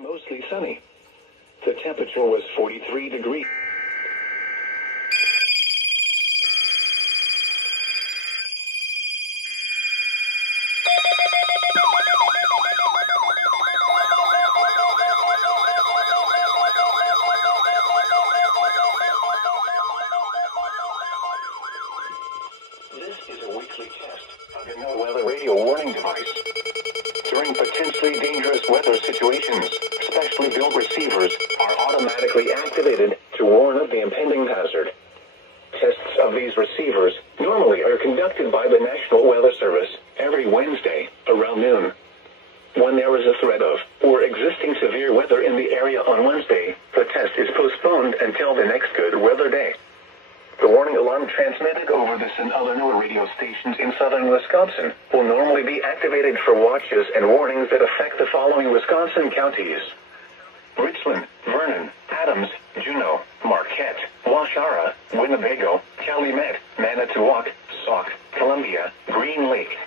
mostly sunny. The temperature was 43 degrees. This is a weekly test of the NOAA radio warning device. During potentially dangerous weather situations, specially built receivers are automatically activated to warn of the impending hazard. Tests of these receivers normally are conducted by the National Weather Service every Wednesday around noon. When there is a threat of or existing severe weather in the area on Wednesday, the test is postponed until the next good weather day. The warning alarm transmitted over this and other NOAA radio stations in southern Wisconsin will normally be activated for watches and warnings that affect the following Wisconsin counties: Richland, Vernon, Adams, Juneau, Marquette, Waushara, Winnebago, Calumet, Manitowoc, Sauk, Columbia, Green Lake,